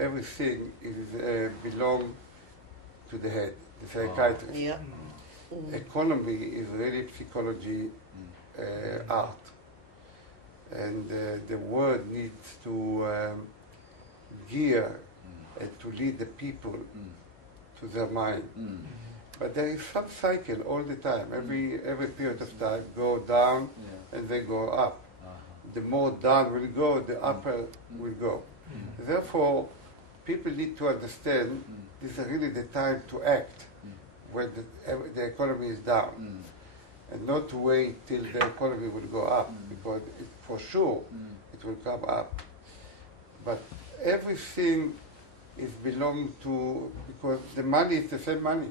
Everything is belong to the head, the psychiatrist. Yeah. Economy is really psychology art, and the world needs to gear and to lead the people to their mind. But there is some cycle all the time. Every period of time go down and they go up. The more down will go, the upper will go. Therefore, people need to understand this is really the time to act when the economy is down, and not to wait till the economy will go up, because for sure it will come up. But everything is belong to, because the money is the same money,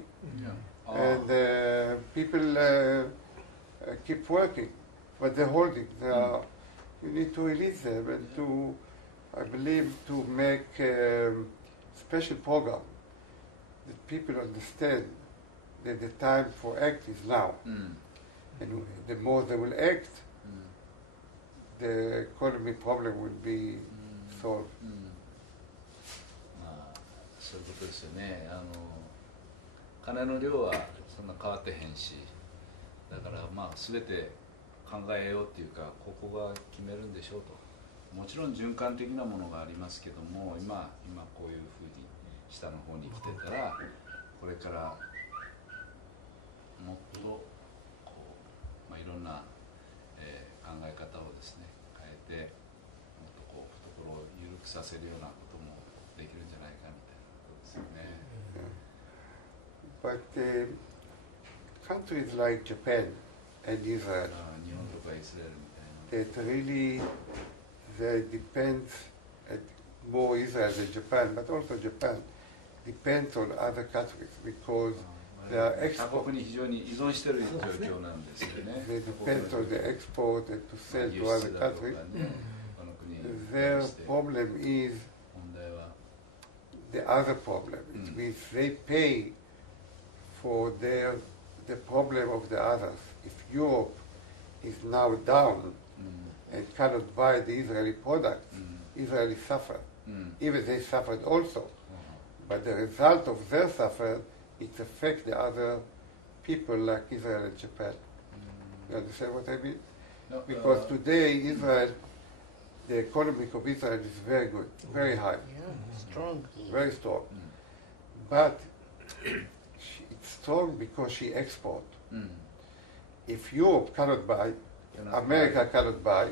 and people keep working, but they're holding. You need to release them and to, I believe, to make a special program that people understand that the time for act is now. And the more they will act, the economy problem will be solved. そういうことですよね。金の量はそんな変わってへんし、だからまあ全て考えようっていうか、ここが決めるんでしょうと。もちろん循環的なものがありますけども、今こういうふうに下の方に来てたら、これからもっとこう、いろんな、考え方をですね変えて、もっとこう懐を緩くさせるようなこともできるんじゃないかみたいなことですよね。But countries like Japan and Israel, 日本とかイスラエルみたいな。 that really they depends more Israel than Japan, but also Japan depends on other countries because they are export. They depend on the export and to sell to other countries. Their problem is the other problem. It means they pay for the problem of the others. If Europe is now down and cannot buy the Israeli products, Israel suffered. Even they suffered also. But the result of their suffering, it affects the other people like Israel and Japan. You understand what I mean? No, because today Israel, the economy of Israel is very good, very high. Strong. Very strong. But it's strong because she exports. If Europe cannot buy, America cannot buy,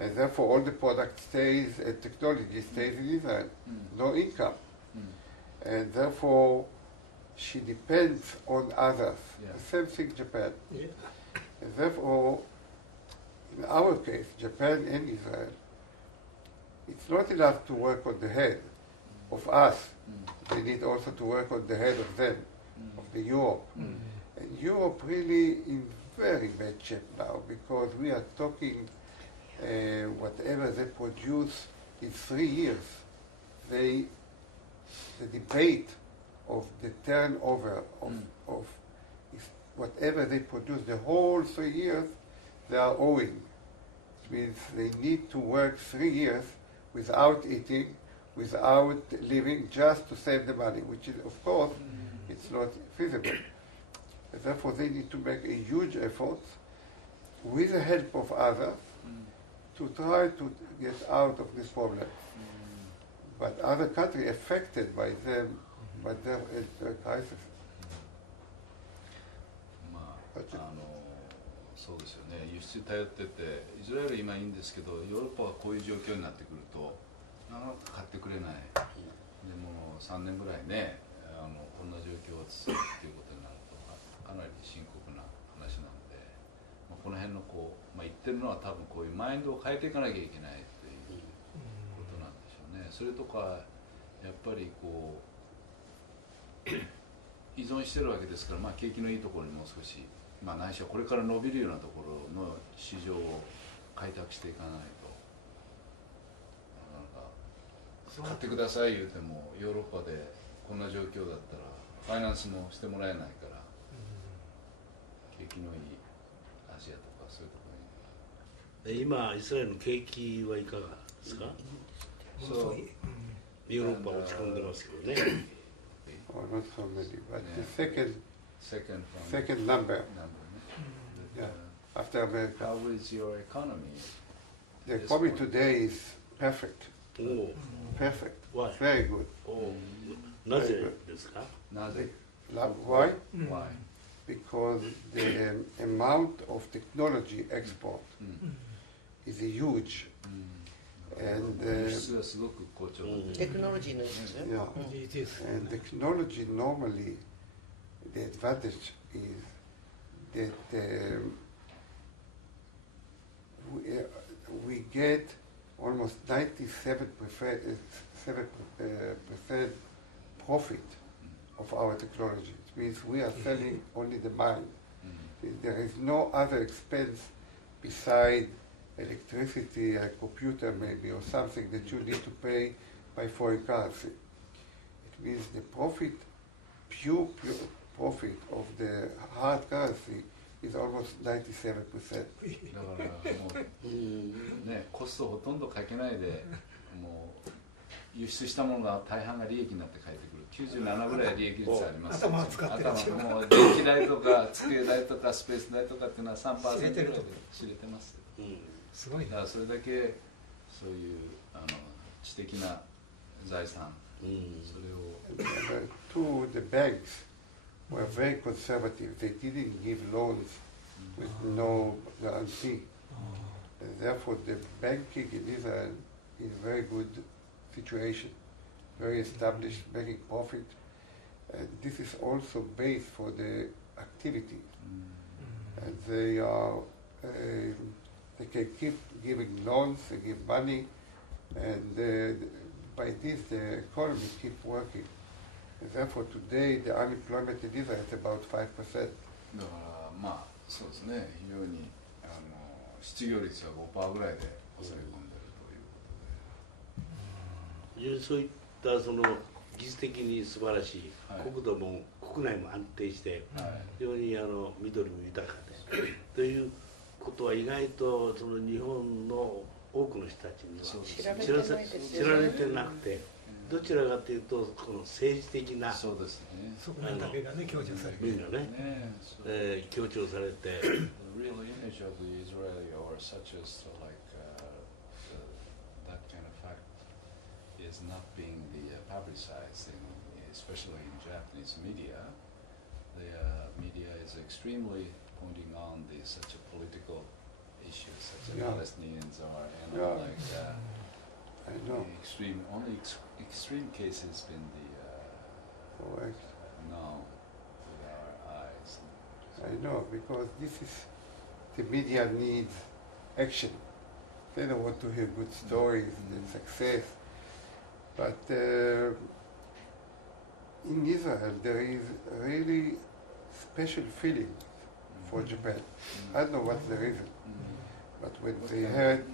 and therefore all the product stays and technology stays in Israel. No income. And therefore she depends on others. The same thing Japan. And therefore, in our case, Japan and Israel, it's not enough to work on the head of us. They need also to work on the head of them, of the Europe. And Europe really in very bad shape now, because we are talking whatever they produce in 3 years, the debate of the turnover of whatever they produce, the whole 3 years, they are owing. It means they need to work 3 years without eating, without living, just to save the money, which is, of course, it's not feasible. And therefore, they need to make a huge effort with the help of others to try to get out of this problem. But other countries affected by them, by their crisis. そうですよね。輸出に頼ってて、イスラエルは今いいんですけど、ヨーロッパはこういう状況になってくると、なかなか買ってくれない。でも3年ぐらいね、こんな状況が続くっていうことになると、かなり深刻な話なんで、この辺のこう、言ってるのは多分こういうマインドを変えていかなきゃいけないっていうことなんでしょうね。それとかやっぱりこう依存してるわけですから、まあ、景気のいいところにもう少し、まあ、ないしはこれから伸びるようなところの市場を開拓していかないと、なんか買ってください言うてもヨーロッパでこんな状況だったらファイナンスもしてもらえないから、景気のいいアジアとかそういうところに。今イスラエルの景気はいかがですか？そうヨーロッパ落ち込んでますけどね。Or not so many, but the second number, yeah, after America. How is your economy? The economy today is perfect. Perfect. Why? Very good. なぜですか？なぜ？ Why? Why? Because the amount of technology export is huge. And 輸出がすごく好調で、テクノロジーの輸出。yeah, and technology normally the advantage is that we get almost 97% profit of our technology. It means we are selling only the mine. There is no other expense beside electricity, a computer maybe, or something that you need to pay by foreign currency. It means the profit, pure profit of the hard currency is almost 97%. だからもうね、コストほとんどかけないで、もう輸出したものが大半が利益になって返ってくる。97ぐらい利益率あります。頭を使ってる。頭もう電気代とか机代とかスペース代とかっていうのは 3% ぐらいで知れてます。すごいね。だからそれだけそういう知的な財産、それを。Two, the banks were very conservative. They didn't give loans with no guarantee. And therefore, the banking in Israel is a very good situation, very established, making profit. And this is also based for the activity. And they are, they can keep giving loans, they give money, and by this the economy keeps working. And therefore today the unemployment in Israel is about 5%. だからまあそうですね、非常に失業率は 5% ぐらいで抑え込んでるということで、そういったその技術的に素晴らしい、国土も国内も安定して、非常に緑も豊かでということは意外とその日本の多くの人たちには知られてなくて、どちらかというとこの政治的なそうですね、側面だけがね強調される。面がね、強調されて。The real image of the Israeli or such as like that kind of fact is not being the publicized, especially in Japanese media. The media is extremely pointing on the such a political issues such as Palestinians are and like I know. Only extreme cases been the known with our eyes. I know, because this is, the media needs action. They don't want to hear good stories and success. But in Israel there is really special feeling for Japan. I don't know what's the reason. But when they heard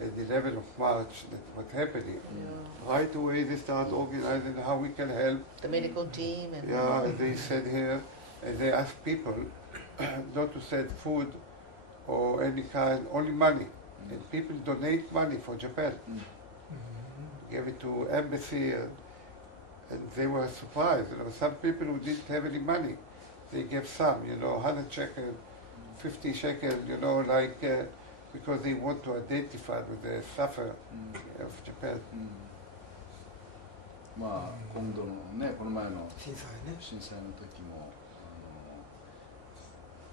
at the 11th of March that what's happening, right away they start organizing how we can help. The medical team. And they said here, and they asked people not to send food or any kind, only money. And people donate money for Japan. Gave it to embassy, and they were surprised. Some people who didn't have any money, they gave some, 100 shekel, 50 shekel, like, because they want to identify with the sufferer of Japan. まあ今度のね、この前の震災の時も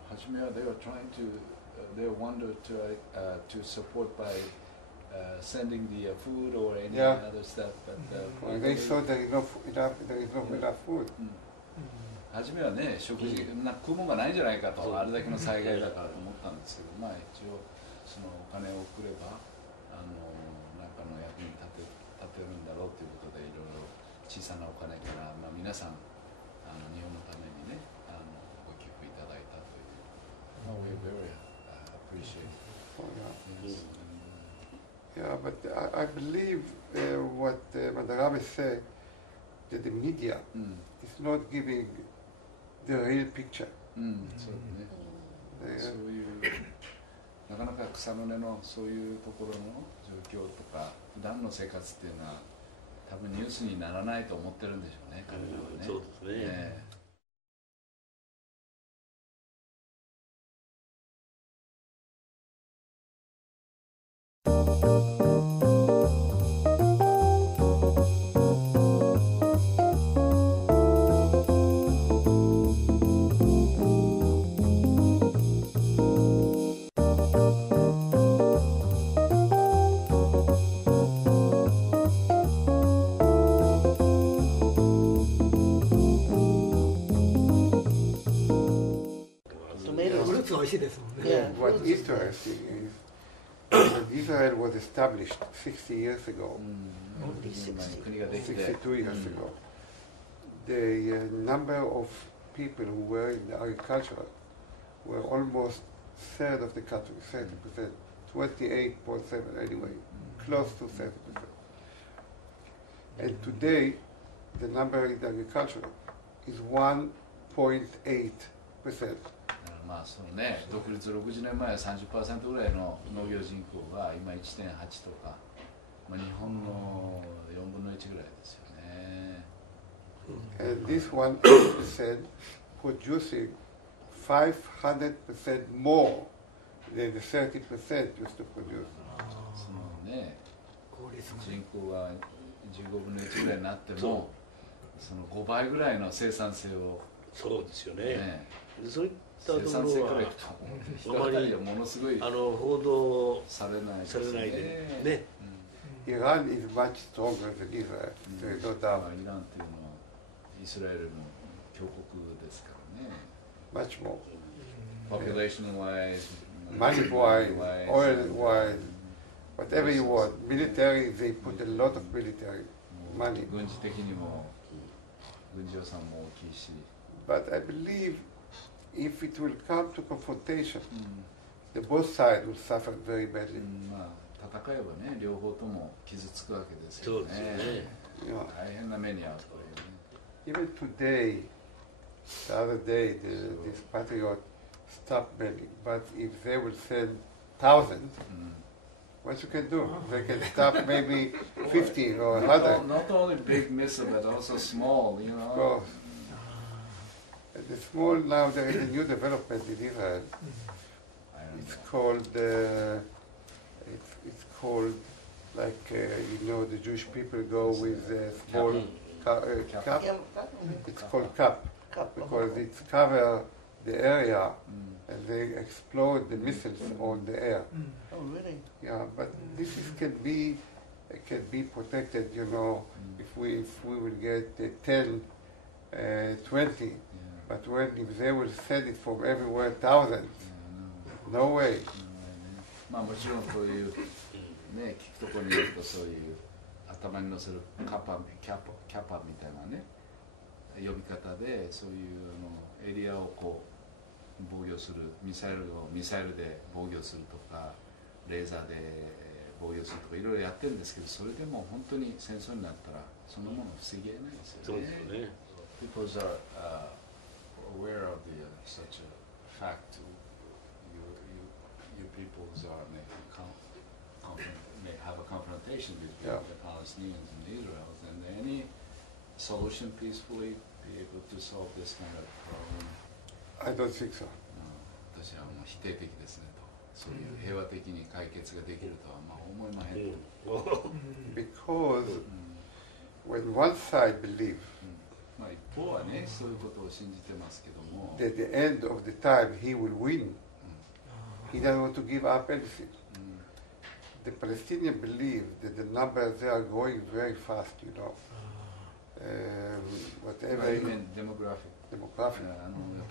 初めはthey were trying to they wanted to support by sending the food or any other stuff, but they saw there is not enough food. 初めはね、食事食うものがないんじゃないかと、あれだけの災害だからと思ったんですけど、まあ一応そのお金を送れば何かの役に立てるんだろうということで、いろいろ小さなお金から、まあ皆さん日本のため but I believe what Madarabe said, that the media is not giving the real picture. そうね。そういうなかなか草の根のそういうところの状況とか普段の生活っていうのは多分ニュースにならないと思ってるんでしょうね、彼らはね。そうですね。What's interesting is that Israel was established 60 years ago, 62 years ago. The number of people who were in agriculture were almost third of the country, 30%, 28.7 anyway, close to 30%. And today, the number in agriculture is 1.8%. まあそうね、独立60年前は 30% ぐらいの農業人口が今 1.8 とか、まあ、日本の4分の1ぐらいですよね。And this 1% producing 500% more than the 30% used to produce. そのね、人口が15分の1ぐらいになっても、その5倍ぐらいの生産性を、そうですよね。そういった生産性からいくと人当たりはものすごい報道されないでね。Iran is much stronger than Israel. There is no doubt. イランっていうのはイスラエルの強国ですからね。Much more. Population wise, money wise, oil wise, whatever you want. Military, they put a lot of military money. 軍事的にも軍事予算も大きいし。But I believe if it will come to confrontation, the both sides will suffer very badly. まあ戦えばね、両方とも傷つくわけですよね。そうですね。大変な目に遭うというね。Even today, the other day, this patriot stopped many. But if they will send thousands, what you can do? They can stop maybe 50 or 100. Not only big missile, but also small, you know. Of course. The small now there is a new development in Israel. It's called like you know the Jewish people go with a small cup. It's called cup because it covers the area and they explode the missiles on the air. Oh really? Yeah, but this can be protected. You know, if we will get 10, 20. But if they will send it from everywhere, thousands, no way. まあもちろんこういうね、聞くところによるとそういう頭に乗せるキャパみたいなね呼び方でそういうエリアをこう防御するミサイルで防御するとかレーザーで防御するとかいろいろやってるんですけど、それでも本当に戦争になったらそんなもの防げないですよね。そうですよね。People are aware of such a fact. You peoples may have a confrontation between the Palestinians and the Israelis, and any solution peacefully be able to solve this kind of problem? I don't think so. 私はもう否定的ですねと。そういう平和的に解決ができるとはまあ思いまへんと。Because when one side believes まあ一方はね、そういうことを信じてますけども。At the end of the time he will win. He doesn't want to give up anything. The Palestinians believe that the numbers they are growing very fast, you know. Whatever. Demographic. やっ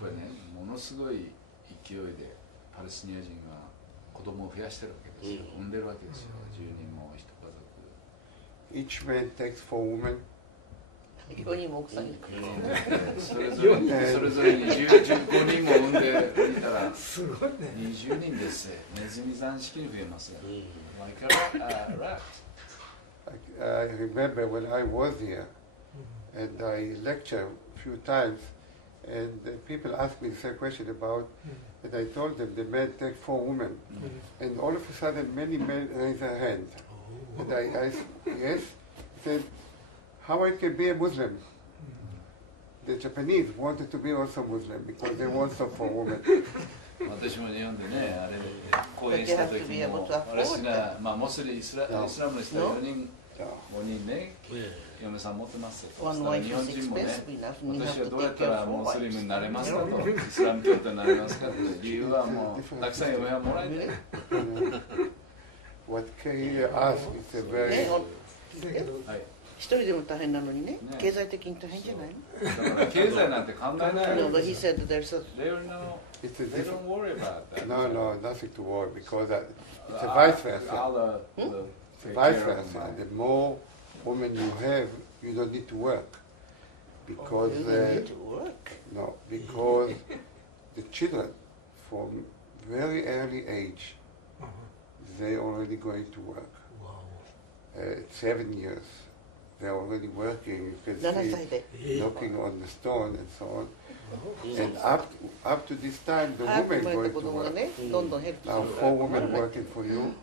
ぱりね、ものすごい勢いでパレスチナ人が子供を増やしてるわけですよ。産んでるわけですよ。10人も一家族。Each man takes 4 women. 4人も奥さんにそれぞれに15人も産んでいたらすごいね。20人です。ネズミ残式に増えますが。Like a rat. I remember when I was here and I lectured a few times, and people asked me the same question about, and I told them the men take 4 women, and all of a sudden many men raise their hands, and I yes, said, how I can be a Muslim? The Japanese wanted to be also Muslim because they want some 4 women. 私も日本でね、あれ講演した時も、私が、まあ、モスリイスラムの人は4人、5人ね、嫁さん持ってますと。日本人もね、私はどうやったらモスリムになれますかと、イスラム教徒になれますかという理由はもう、たくさん嫁はもらいたい。What Kay asked is a very... 一人でも大変なのにね、経済的に大変じゃないの？だから経済なんて考えない。No, but he said that there's a... They don't worry about that. No, nothing to worry because it's a vice versa. It's a vice versa. The more women you have, you don't need to work. Because... You don't need to work? No, because the children from very early age, they're already going to work. 7 years. They're already working, you can see, knocking on the stone and so on. And up to this time, the women going to work. Now 4 women working for you,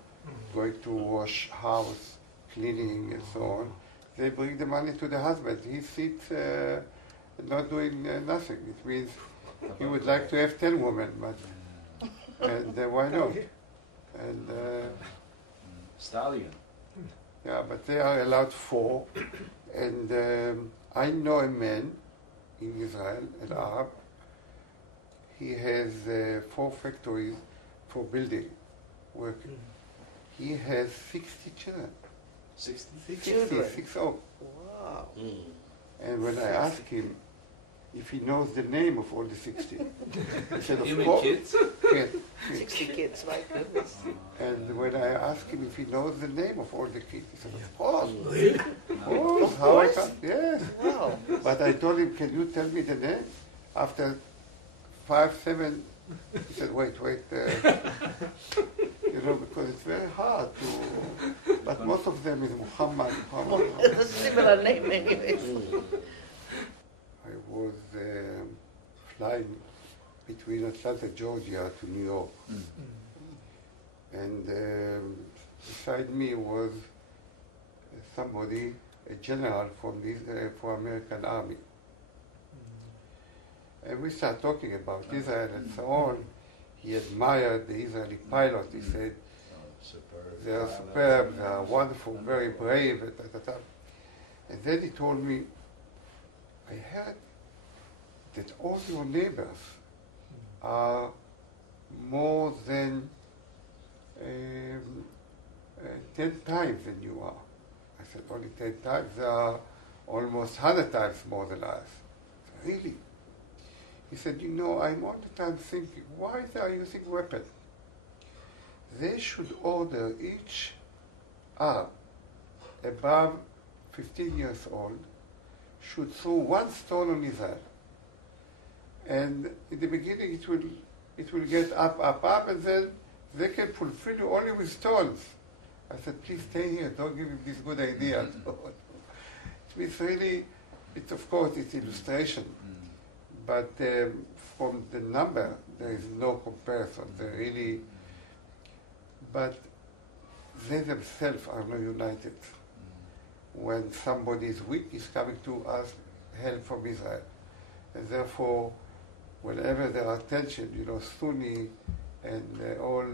going to wash house, cleaning and so on. They bring the money to the husband. He sits not doing nothing. It means he would like to have 10 women, but and why not? And Stallion. yeah, but they are allowed 4. And I know a man in Israel, an Arab. He has 4 factories for building, working. He has 60 children. 60? 60. Wow. And when I ask him if he knows the name of all the 60, he said, of You mean course. kids? Kids. 60 kids, my goodness. And when I asked him if he knows the name of all the kids, he said, of course. Of course. How I can? Yes. Wow. But I told him, can you tell me the name? After 5, 7, he said, wait. You know, because it's very hard to... But most of them is Muhammad. It's a similar name anyways. I was flying between Atlanta, Georgia to New York. And beside me was somebody, a general from the American Army. And we started talking about Israel and so on. He admired the Israeli pilot. He said, they are superb, they are wonderful, very brave, And then he told me, I heard that all your neighbors are more than 10 times than you are. I said, only 10 times? They are almost 100 times more than us. Really? He said, you know, I'm all the time thinking, why they are using weapons? They should order each Arab above 15 years old should throw 1 stone on Israel. And in the beginning it will get up, and then they can fulfill you only with stones. I said, please stay here, don't give him this good idea. It means really, of course, it's illustration. But from the number, there is no comparison. They really, but they themselves are not united. When somebody is weak, is coming to ask help from Israel. And therefore, whenever there are tension, you know, Sunni and all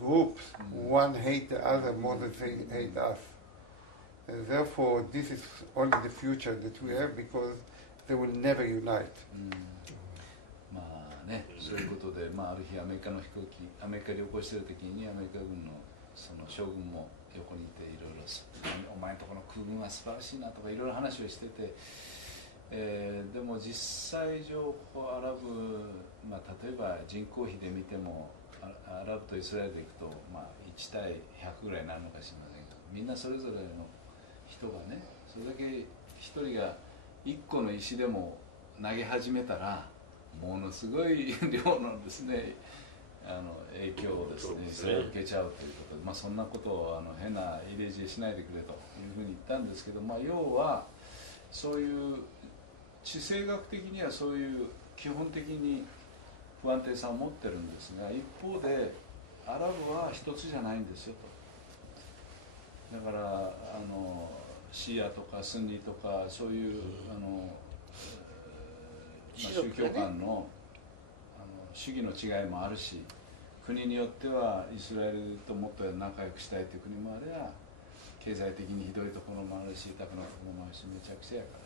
groups, one hate the other more than they hate us. And therefore, this is only the future that we have because they will never unite. まあね、そういうことで、まあ、ある日アメリカの飛行機、アメリカ旅行してる時にアメリカ軍のその将軍も横にいていろいろお前のところの空軍は素晴らしいなとかいろいろ話をしてて、でも実際上アラブ、まあ、例えば人口比で見てもアラブとイスラエルでいくと、まあ、1対100ぐらいになるのかしれませんけど、みんなそれぞれの人がね、それだけ一人が1個の石でも投げ始めたらものすごい量のですね影響をですねそれを受けちゃうということで、そんなことを変な入れ知恵しないでくれというふうに言ったんですけど、要はそういう地政学的にはそういう基本的に不安定さを持ってるんですが、一方でアラブは一つじゃないんですよと。だからシーアとかスンニとかそういう宗教間の主義の違いもあるし、国によってはイスラエルともっと仲良くしたいという国もあれば、経済的にひどいところもあるし、豊かなところもあるし、めちゃくちゃやか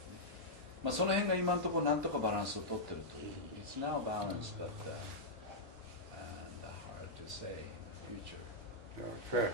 らね。その辺が今のところなんとかバランスを取ってるという。It's now balanced, but hard to say in the future. Fair.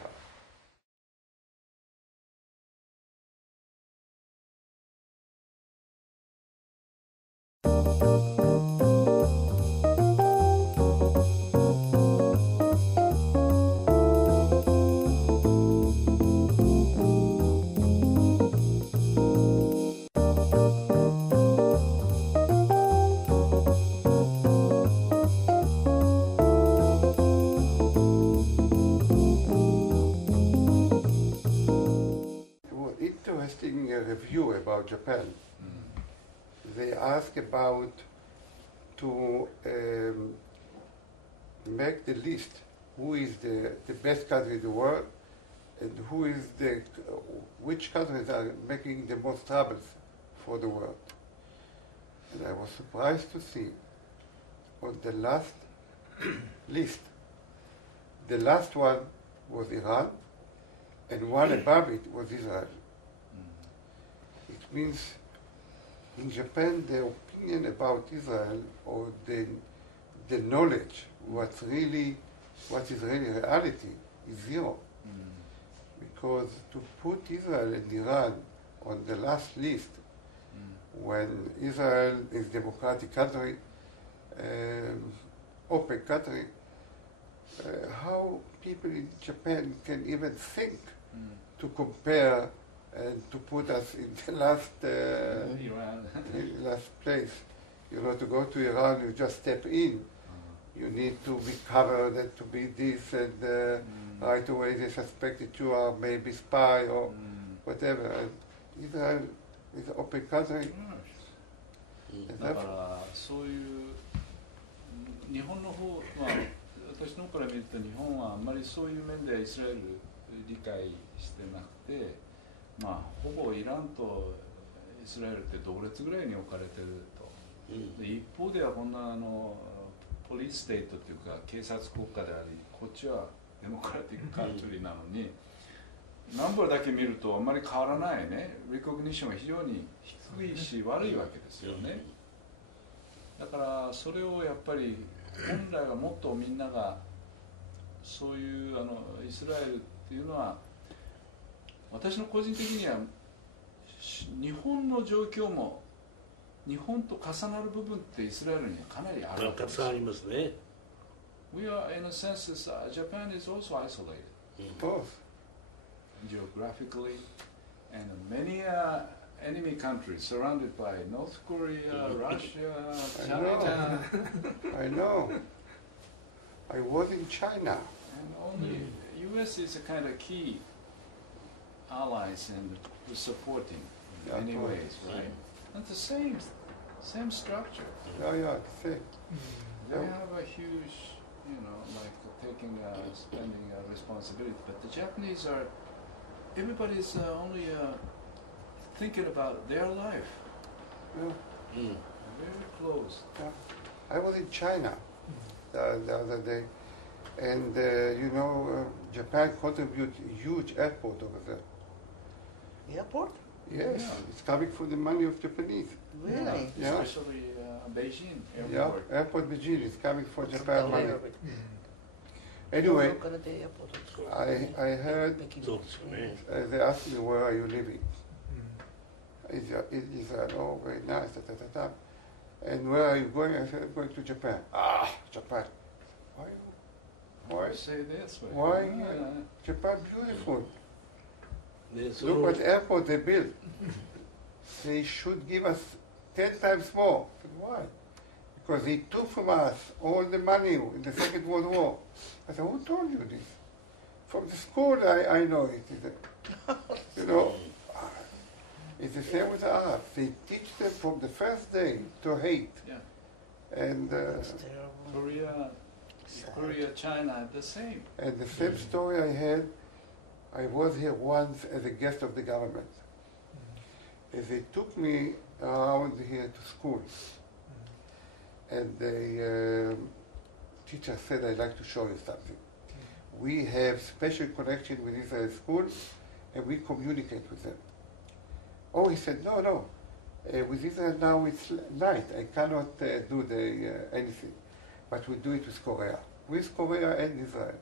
Review about Japan. They ask about to make the list who is the best country in the world and who is which countries are making the most troubles for the world. And I was surprised to see on the last list, the last one was Iran and one above it was Israel. It means in Japan the opinion about Israel or the knowledge what's really reality is zero. Because to put Israel and Iran on the last list when Israel is a democratic country, open country, how people in Japan can even think to compare and to put us in the last last place. To go to Iran, you just step in. You need to be covered and to be this, and right away they suspect that you are maybe spy or whatever. And Israel is an open country. だからそういう日本の方、私の方から見ると日本はあんまりそういう面でイスラエル理解してなくて、ほぼイランとイスラエルって同列ぐらいに置かれてると。で一方ではこんなポリスステートというか警察国家であり、こっちはデモクラティックカントリーなのに、ナンバーだけ見るとあんまり変わらないね。リコグニッションが非常に低いし悪いわけですよね。だからそれをやっぱり本来はもっとみんながそういうイスラエルっていうのは、私の個人的には日本の状況も日本と重なる部分ってイスラエルにはかなりあるわけです。たくさんありますね。We are in a sense, Japan is also isolated. Geographically, and many enemy countries surrounded by North Korea, Russia, China. I know. I was in China. And only U.S. is a kind of key allies and supporting in many ways, right? And the same structure. Yeah, same. They have a huge, like taking spending responsibility. But the Japanese are, everybody's only thinking about their life. Yeah. Very close. Yeah. I was in China the other day, and Japan contributes a huge airport over there. Airport? Yes, it's coming from the money of Japanese. Really? Yeah. Especially Beijing airport. Yeah, airport Beijing is coming for Japan money. Anyway, I heard they asked me where are you living. Israel, oh, very nice, And where are you going? I said, I'm going to Japan. Japan. Why? Say this way. Why? Japan, beautiful. Look what airport they built. They should give us 10 times more. But why? because he took from us all the money in the Second World War. I said, who told you this? From the school, I know it. You know, it's the same with the arts. They teach them from the first day to hate. Yeah. And Korea, China, the same. And the same story I had, I was here once as a guest of the government. And they took me around here to school. And the teacher said, I'd like to show you something. We have special connection with Israel school, and we communicate with them. Oh, he said, no. With Israel now it's night. I cannot do anything. But we do it with Korea. With Korea and Israel.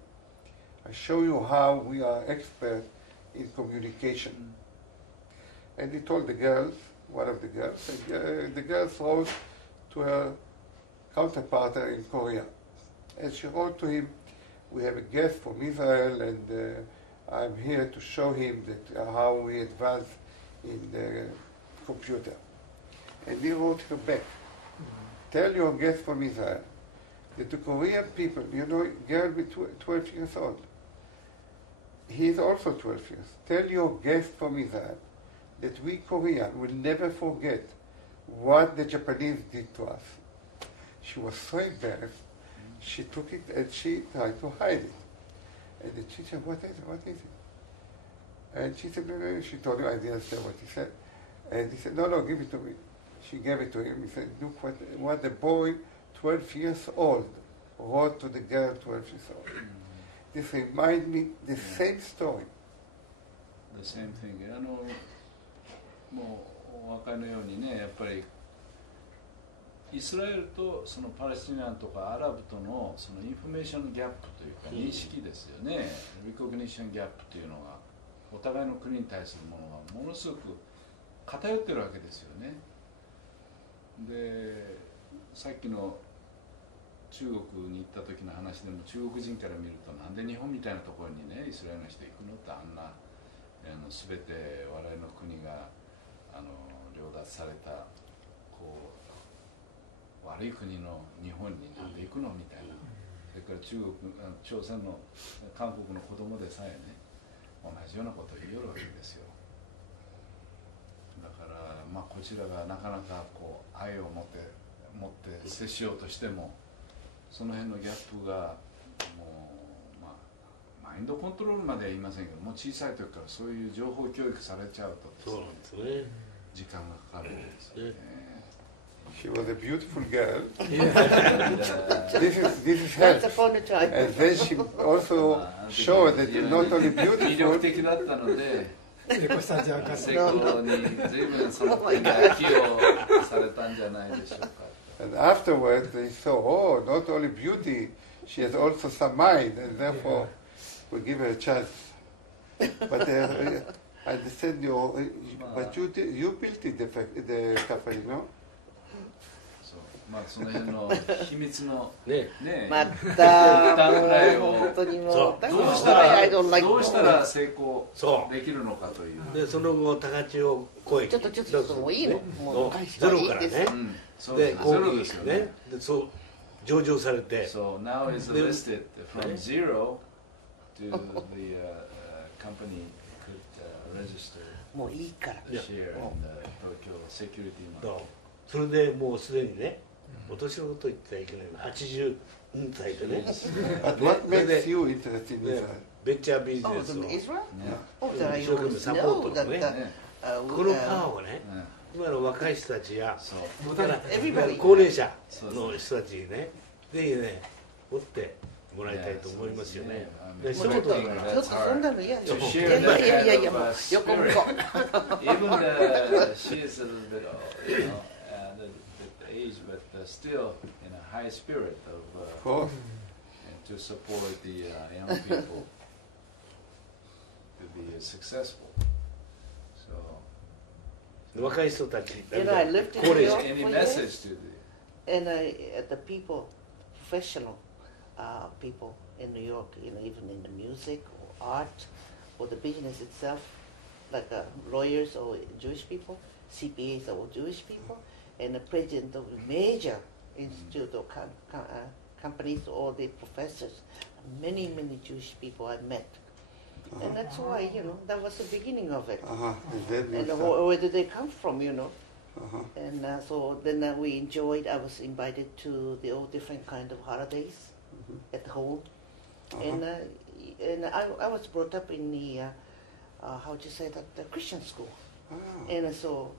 I show you how we are expert in communication. And he told the girls, one of the girls, and the girls wrote to her counterpart in Korea. And she wrote to him, we have a guest from Israel, and I'm here to show him that how we advance in the computer. And he wrote her back, tell your guest from Israel that the Korean people, you know, girl be 12 years old, he is also 12 years. Tell your guest from Israel that we Korean will never forget what the Japanese did to us. She was so embarrassed. She took it and she tried to hide it. And the teacher, what is it? And she said, no, she told him, I didn't say what he said. And he said, no, give it to me. She gave it to him. He said, look what the boy, 12 years old, wrote to the girl 12 years old. This reminds me the same story. The same thing. もうお分かりのようにね、やっぱりイスラエルとそのパレスチナとかアラブとのそのインフォメーションギャップというか認識ですよね。リコグニッションギャップというのがお互いの国に対するものがものすごく偏ってるわけですよね。で、さっきの中国に行った時の話でも中国人から見るとなんで日本みたいなところにねイスラエルの人行くのってあんな全て我々の国が領奪されたこう悪い国の日本になんで行くのみたいな、それから朝鮮の韓国の子供でさえね同じようなことを言いよるわけですよ。だからまあこちらがなかなかこう愛を持って接しようとしてもその辺のギャップがもうマインドコントロールまでは言いませんけども小さい時からそういう情報教育されちゃうとそうなんですね。時間がかかるんですよね。She was a beautiful girl. And, this is her. And then she also showed that you're not only 魅力 beautiful. 的だったので成功したんじゃなかった。成功に随分その寄与されたんじゃないでしょうか。And afterwards they saw, oh, not only beauty, she has also some mind, and therefore we'll give her a chance. But I understand but you built it, the company, no? まあその辺の秘密のねまた本当にもうどうしたら成功できるのかという。でその後高千穂公益ちょっともういいのもうゼロからねでゼロですよね。でそう上場されて So now it's listed from zero to the company could register もういいから share in the Tokyo security market. それでもうすでにねお年のこと言ってはいけない80歳でね What makes you interested in Israel? ベンチャービジネスを一生懸命サポートとかねこのパワーをね今の若い人たちや高齢者の人たちにねぜひね持ってもらいたいと思いますよね。で一言だからちょっとそんなの嫌よ。いやもう横向こう。Even she is a little bit, the age, but still in a high spirit of to support the young people to be successful. So, 若い人たち、高 齢者。any message to the and the people, professional people in New York, even in the music or art or the business itself, like lawyers or Jewish people, CPAs or Jewish people, and the president of a major institute or companies, all the professors, many Jewish people I met. And that's why, that was the beginning of it. And where did they come from, And so then we enjoyed, I was invited to the all different kind of holidays at home. And I was brought up in the, how'd you say that, the Christian school. And so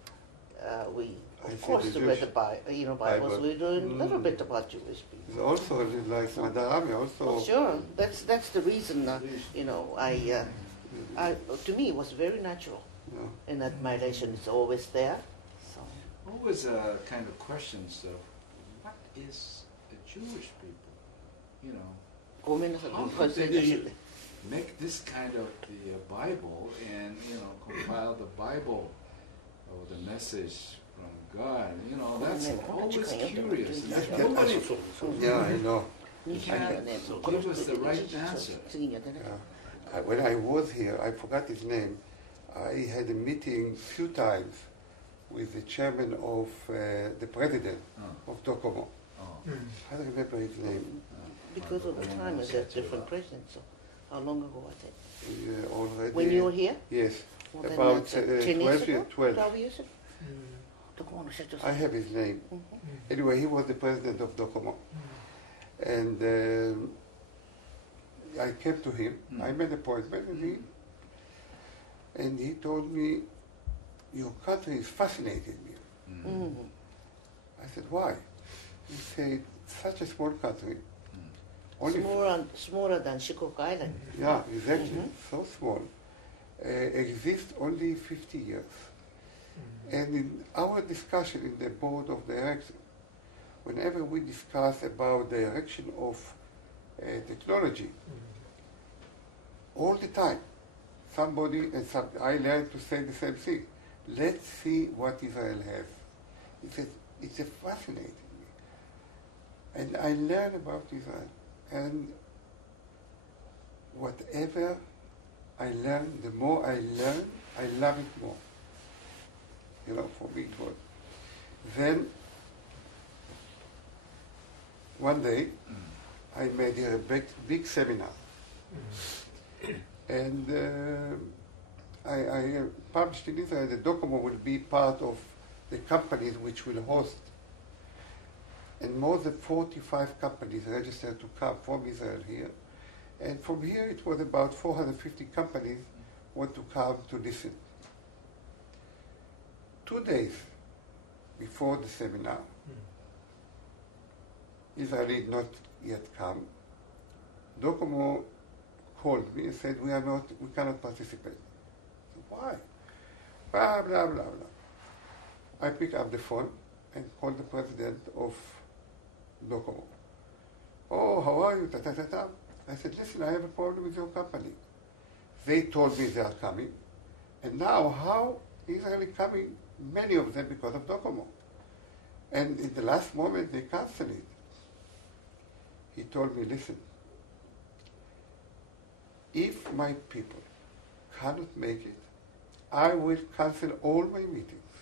we, of course, read the Bibles. We learned a little bit about Jewish people. Also, like Madarami, also. Oh, sure, that's the reason. To me, it was very natural, and admiration is always there. So. Always kind of questions of what is the Jewish people? How could they make this kind of the Bible and compile the Bible or the message from God? That's always curious. Yeah, I know. Give us the right answer. When I was here, I forgot his name. I had a meeting a few times with the chairman of the president of Docomo. I don't remember his name. Because of the time, there's different presidents. So how long ago was it? Already. When you were here? Yes. Well, about 10 years ago? 12 years ago? I have his name. Anyway, he was the president of Docomo. And I came to him. I made an appointment and he told me, your country is fascinating me. I said, why? He said, such a small country. Smaller than Shikoku Island. Yeah, exactly. So small. Exists only 50 years. And in our discussion in the board of directors, whenever we discuss about the direction of technology, all the time, I learned to say the same thing. Let's see what Israel has. It's a fascinating. And I learn about Israel. And whatever I learn, the more I learn, I love it more. For me it was. Then, one day, I made here a big seminar. And I published in Israel that Docomo will be part of the companies which will host. And more than 45 companies registered to come from Israel here. And from here it was about 450 companies want to come to listen. 2 days before the seminar, Israel did not yet come. Docomo called me and said, we cannot participate. So why? Blah, blah, blah, blah. I picked up the phone and called the president of Docomo. Oh, how are you? Ta, ta, ta, ta. I said, listen, I have a problem with your company. They told me they are coming. And now how Israel is coming? Many of them because of Docomo. And in the last moment, they canceled it. He told me, listen, if my people cannot make it, I will cancel all my meetings.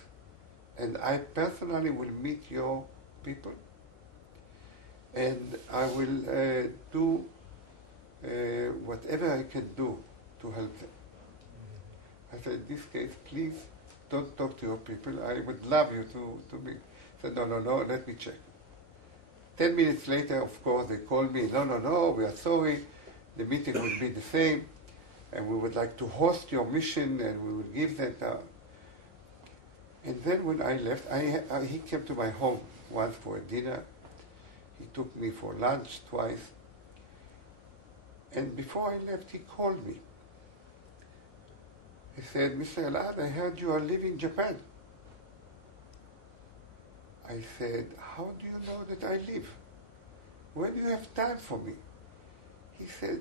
And I personally will meet your people. And I will do whatever I can do to help them. I said, in this case, please don't talk to your people. I would love you to meet. He said, no, let me check. 10 minutes later, of course, they called me, no, we are sorry. The meeting will be the same. And we would like to host your mission, and we will give that. And then when I left, he came to my home once for a dinner. He took me for lunch twice. And before I left, he called me. He said, Mr. Elad, I heard you are leaving Japan. I said, how do you know that I live? When do you have time for me? He said,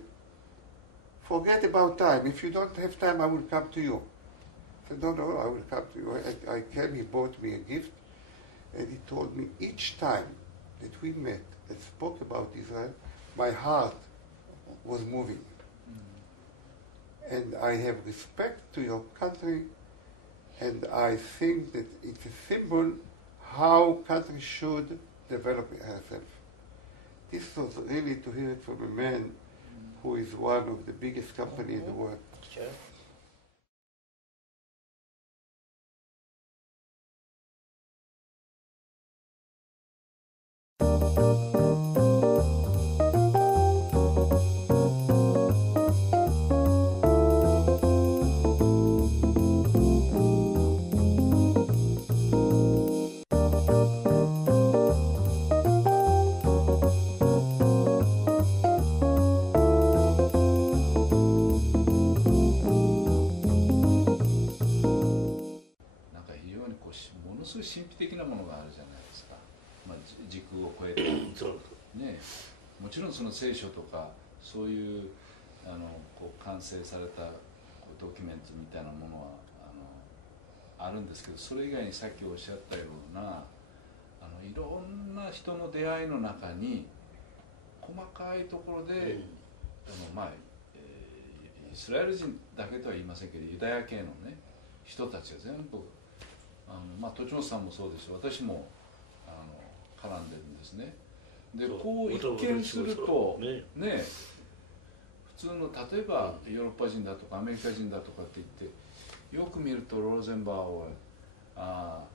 forget about time. If you don't have time, I will come to you. I said, no, I will come to you. I came, he bought me a gift, and he told me each time that we met and spoke about Israel, my heart was moving. And I have respect to your country, and I think that it's a symbol how countries should develop herself. This was really to hear it from a man who is one of the biggest companies in the world. Sure.神秘的なものがあるじゃないですか、まあ、時空を超えてね、もちろんその聖書とかそういうこう完成されたドキュメントみたいなものはあるんですけど、それ以外にさっきおっしゃったようないろんな人の出会いの中に細かいところで、まあイスラエル人だけとは言いませんけどユダヤ系のね人たちが全部まあ、栃本さんもそうですし、私も絡んでるんですね。でこう一見するとね、普通の例えばヨーロッパ人だとかアメリカ人だとかって言ってよく見るとローゼンバーグは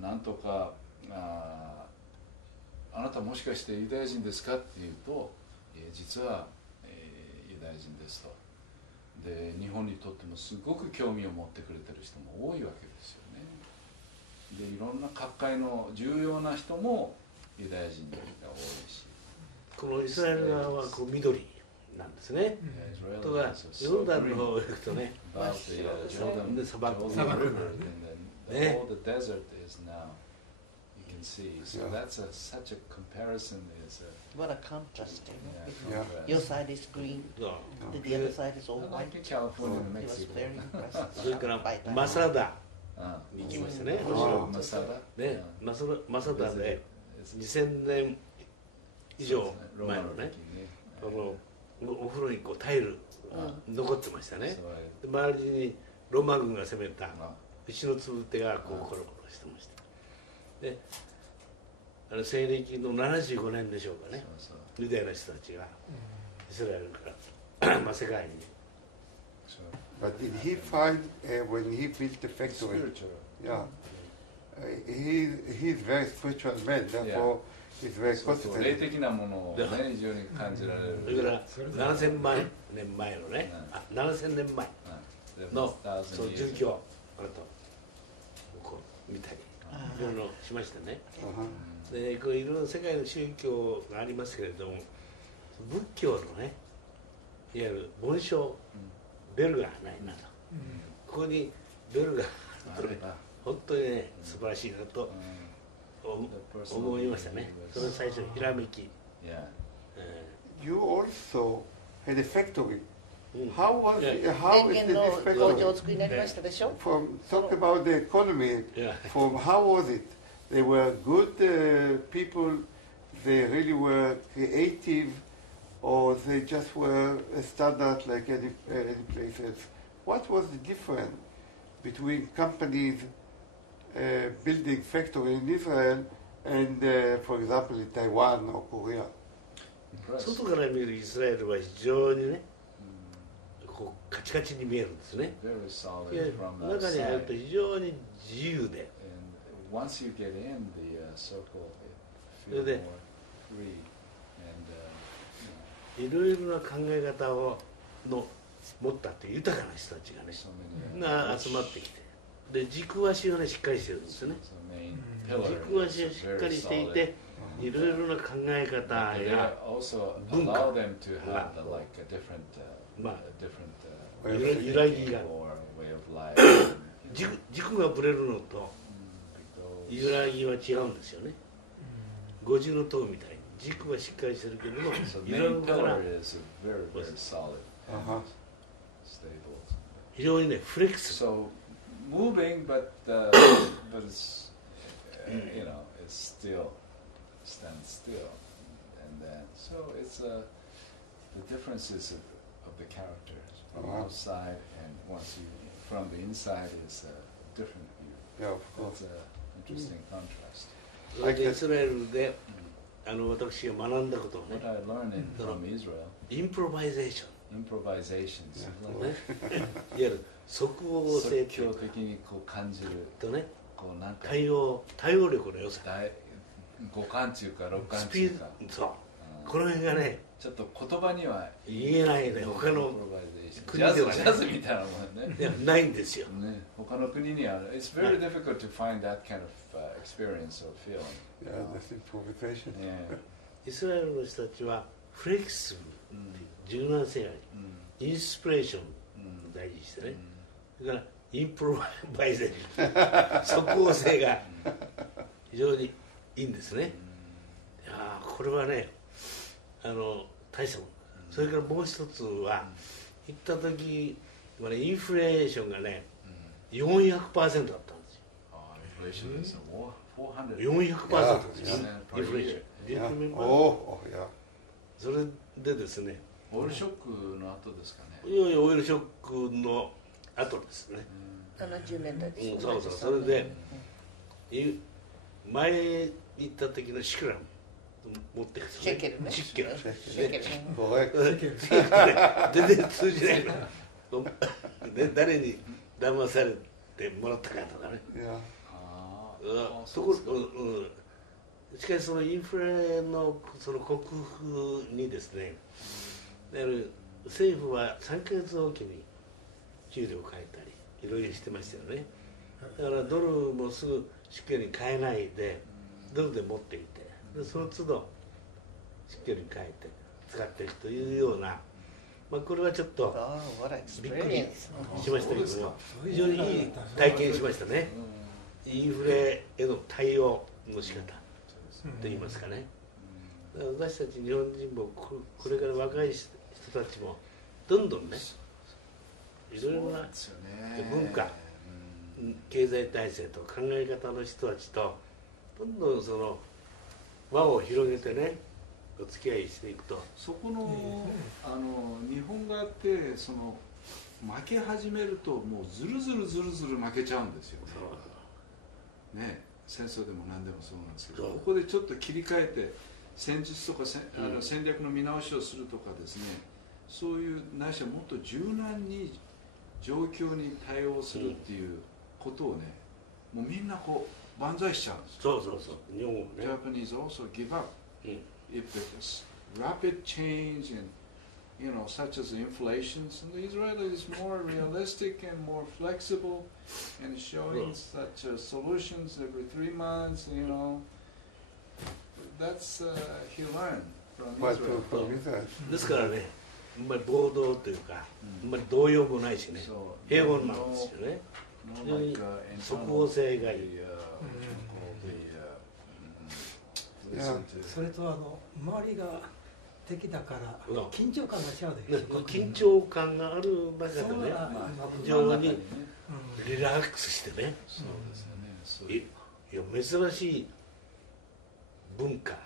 なんとかあなたもしかしてユダヤ人ですかって言うと、実は、ユダヤ人ですと。で日本にとってもすごく興味を持ってくれてる人も多いわけですよね。でいろんな各界の重要な人もユダヤ人が多いし、このイスラエル側はこう緑なんですね。とかヨルダンの方へ行くとね、で砂漠ね。What a contrast, you know? Your side is green, the other side is all white. It was very impressive. それからマサダに行きましたね。マサダで2000年以上前のね、お風呂にこうタイル残ってましたね。周りにローマ軍が攻めた牛のつぶてがこうコロコロしてました。で西暦の75年でしょうかね、ユダヤの人たちがイスラエルからまあ世界に。But did he find when he built the factory? Yeah, he's very spiritual man. Therefore, he's very confident. 霊的なものをね非常に感じられる。それから7000年前のね、7000年前のその殉教あなたこう見たりいろいろしましたね。でこういろいろ世界の宗教がありますけれども、仏教のねいわゆる梵鐘ベルがないなと、ここにベルがあるとね本当にね素晴らしいなと思いましたね。その最初ひらめき。You also had a factory. How was how is this factory? From talk about the economy. From how was it? They were good people. They really were creative, or they just were a standard like any place else. What was the difference between companies building factory in Israel and, for example, in Taiwan or Korea? 外から見るイスラエルは非常にね、こうカチカチに見えるんですね。中に入ると非常に自由で。Once you get in the circle, it feels more free and いろいろな考え方を持ったという豊かな人たちがね集まってきて、で軸足がねしっかりしてるんですよね。軸足がしっかりしていて、いろいろな考え方や文化がまあ揺らぎが軸がぶれるのと揺らぎは違うんですよね。五重の塔みたいに軸はしっかりしてるけども揺らぐから非常にねフレキシブル。Moving, but it's you know it's still stands still, and then so it's the differences of the characters from outside and once you from the inside is a different view. Yeah, of course. It's an interesting contrast. それでイスラエルで私が学んだことをね、 What I learned from Israel, インプロバイゼーショ improvisations, ン、ね、いわゆる即応性即興的にこう感じるとね、こうなんか対応力の良さ、五感っていうか六感スピーっていうか、ド、そう、この辺がねちょっと言葉には言えないね、他の国ではねジャズみたいなもんね。いやないんですよ。ね、他の国には It's very difficult to find that kind of experience or feeling. Yeah, that's improvisation. ね、イスラエルの人たちはフレキシブルっていう柔軟性があり、インスピレーションを大事にしてね、それからインプロバイゼーション、即応性が非常にいいんですね。いやこれはね、大したもの。それからもう一つは、行った時、インフレーションがね、400%だったんですよ。インフレーションですよ。400%ですよ、インフレーション。それでですね、オイルショックの後ですかね。いやいや、オイルショックの後ですね。70年代です。そうそう、それで、前行った時のシクラム持ってる、シェケルね。シッケル。Correct. 全然通じないの。で誰に騙されてもらったかとかね。 Yeah. ところ、しかしそのインフレのその克服にですね、政府は3ヶ月おきに給料を変えたりいろいろしてましたよね。だからドルもすぐしっかり買えないでドルで持っていて、でその都度しっかり変えて使っていくというような、これはちょっとびっくりしましたけども、非常にいい体験しましたね。インフレへの対応の仕方といいますかね。私たち日本人もこれから若い人たちもどんどんね、いろいろな文化、経済体制と考え方の人たちとどんどんその輪を広げてね、お付き合いしていくと。そこの日本側ってその負け始めるともうずるずる負けちゃうんですよね。戦争でも何でもそうなんですけど、ここでちょっと切り替えて戦術とか戦略の見直しをするとかですね、そういうないしはもっと柔軟に状況に対応するっていうことをね、もうみんなこう万歳しちゃうんですよ。そう日本もね。Japanese also give up if there's rapid change and such as inflations, and the Israeli is more realistic and more flexible and showing such solutions every 3 months, that's he learned from Israel. ですからね、あんまり暴動というか、あんまり動揺もないしね、平穏なんですよね。非常に即応性がいい。それと周りが敵だから緊張感が違うでしょ。緊張感がある中でね、非常にリラックスしてね、いや珍しい文化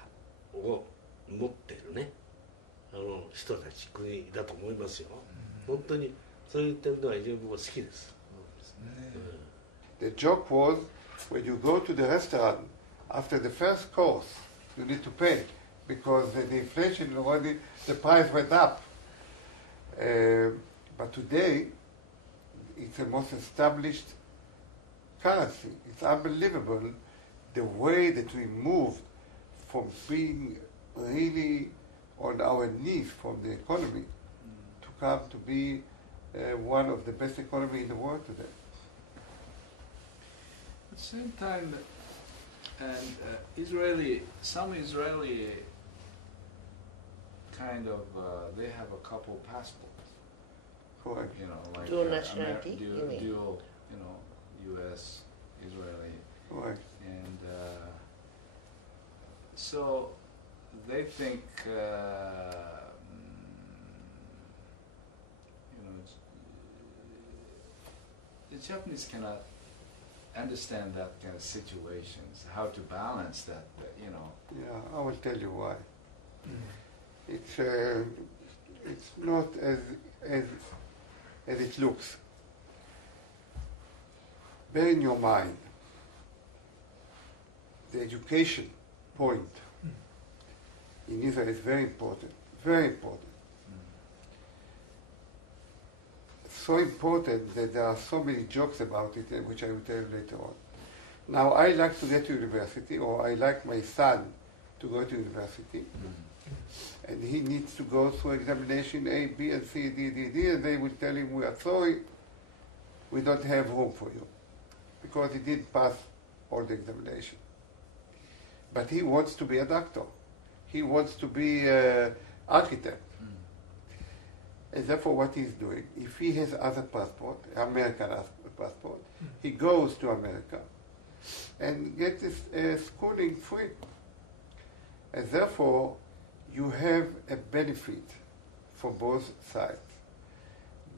を持ってるね、人たち、国だと思いますよ。本当にそういう点では非常に僕は好きです。The joke was when you go to the restaurant after the first course, you need to pay because the inflation already, the price went up. But today, it's the most established currency. It's unbelievable the way that we moved from being really on our knees from the economy to come to be one of the best economy in the world today. At the same time, and some Israeli kind of, they have a couple passports. Correct. Like dual nationality, dual, U.S., Israeli. Correct. And so they think, the Japanese cannot understand that kind of situations, how to balance that, Yeah, I will tell you why. It's not as it looks. Bear in your mind, the education point in Israel is very important, very important. So important that there are so many jokes about it, which I will tell you later on. Now, I like to get to university, or I like my son to go to university, and he needs to go through examination A, B, and C, D, D, D, and they will tell him, we are sorry, we don't have room for you, because he didn't pass all the examination. But he wants to be a doctor. He wants to be an architect. And therefore what he's doing, if he has other passport, American passport, he goes to America and gets his schooling free. And therefore, you have a benefit for both sides.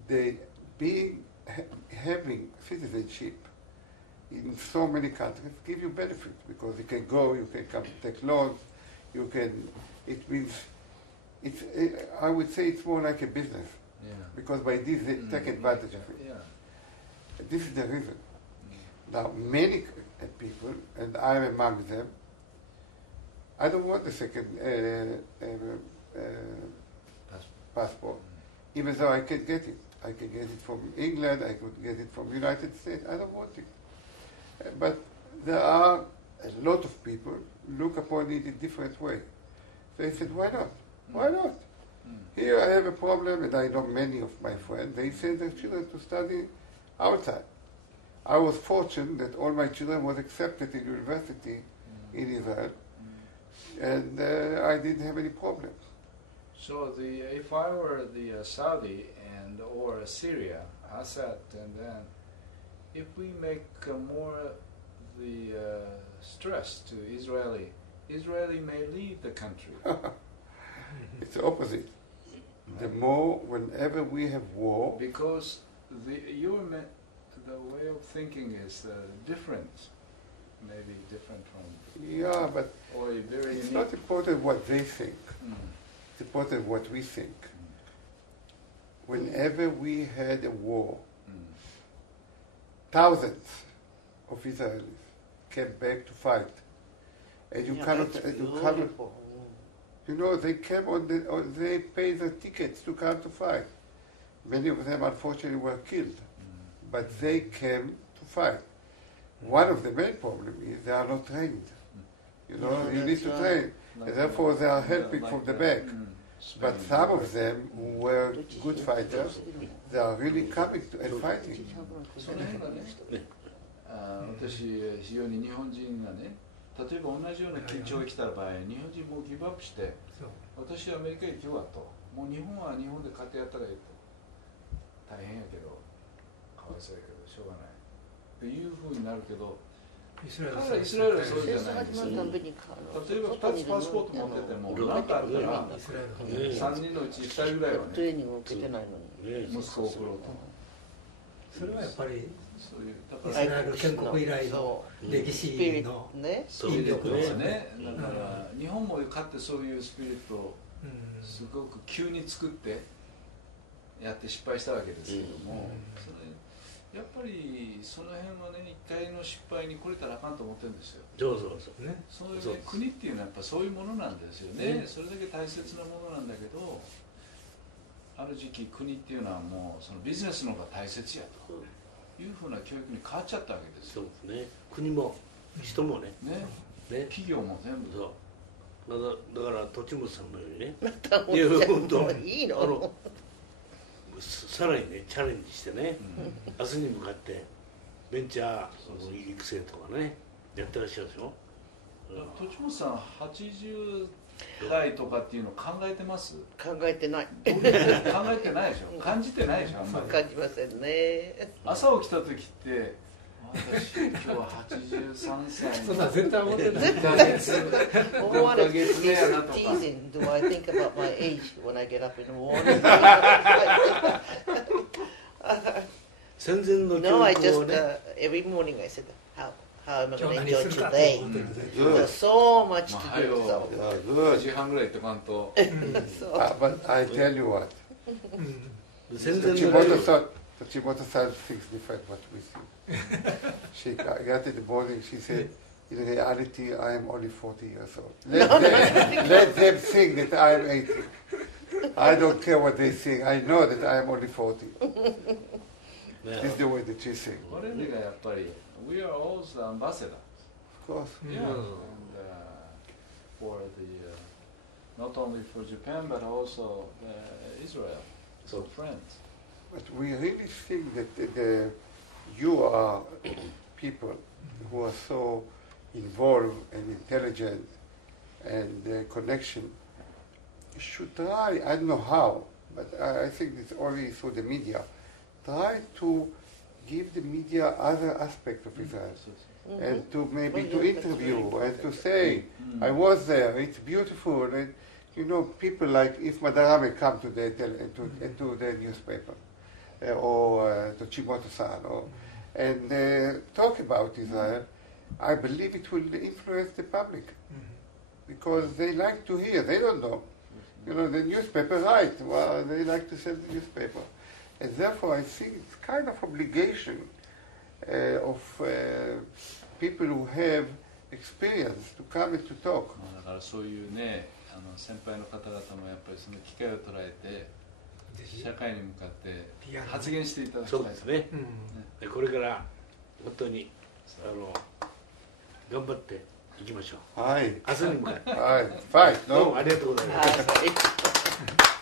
Having citizenship in so many countries give you benefit, because you can go, you can come take loans, you can, it means, I would say it's more like a business, because by this they take advantage of it. This is the reason. Now, many people, and I'm among them, I don't want a second passport, even though I can get it. I can get it from England, I could get it from United States, I don't want it. But there are a lot of people look upon it in a different way. They said, why not? Why not? Here I have a problem, and I know many of my friends, they send their children to study outside. I was fortunate that all my children was accepted in university in Israel, and I didn't have any problem. So if I were the Saudi or Syria, Assad, and then if we make more the stress to Israeli may leave the country. It's the opposite. The more, whenever we have war, because the way of thinking is different, maybe different from. Yeah, but or very it's unique. not important what they think. It's important what we think. Whenever we had a war, thousands of Israelis came back to fight, and you cannot. You know, they came they paid the tickets to come to fight. Many of them, unfortunately, were killed, but they came to fight. One of the main problems is they are not trained. You know, you need to train, and therefore they are helping from the back. But some of them who were good fighters, they are really coming and fighting. その辺がね、私非常に日本人がね、例えば同じような緊張が来た場合、日本人もうギブアップして、私はアメリカ行くわと、もう日本は日本で家庭やったらいいと、大変やけど、かわいそうやけど、しょうがないっていうふうになるけど、イスラエルはそうじゃないんですよ。例えば2つパスポート持ってても、何かあったら、3人のうち2人ぐらいはね、息子を送ろうと。それはやっぱりそういうイスラエル建国以来の歴史の引力ですね。だから日本もかってそういうスピリットをすごく急に作ってやって失敗したわけですけども、それやっぱりその辺はね、一回の失敗にこれたらあかんと思ってるんですよ。そういうね、国っていうのはやっぱそういうものなんですよね。それだけ大切なものなんだけど、ある時期国っていうのはもうそのビジネスの方が大切やというふうな教育に変わっちゃったわけですよ。そうですね。国も人もね。企業も全部。だから栃本さんのようにね。本当いいの。さらにねチャレンジしてね、明日に向かってベンチャー育成とかねやってらっしゃるでしょ。栃本さん80代とかっていうの考えてます？考えてない。考えてないでしょ。感じてないでしょ。あんまり。感じませんね。朝起きた時って私今日は83歳。そんな絶対思ってない。6ヶ月目やなとか。Do I think about my age when I get up in the morning? 戦前の教育をね。No, I just every morning I said how am I going to enjoy today? There's so much to do. So. Good. 時半ぐらい行ってこんと。But I tell you what. 戦前のTochimoto-san thinks different what we see. She got in the morning, she said, In reality, I am only 40 years old. Let them think that I am 80. I don't care what they think. I know that I am only 40. This is the way that you think. We are also ambassadors. Of course. Yeah. And for not only for Japan but also Israel. So friends. But we really think that you are people who are so involved and intelligent and connection. You should try, I don't know how, but I think it's only through the media, try to give the media other aspects of Israel. And to maybe to interview and to say, I was there, it's beautiful. And, you know, people like if Madarame come to the newspaper or to Chimoto-san and talk about Israel, I believe it will influence the public because they like to hear. They don't know. You know, the newspaper, right? Well, they like to send the newspaper. And therefore, I think it's kind of obligation of people who have experience to come and to talk. だからそういうね、先輩の方々もやっぱりその機会を捉えて社会に向かって発言していただきたい。そうですね。これから本当に頑張っていきましょう。はい。明日に向かって。はい。ファイト。どうもありがとうございます。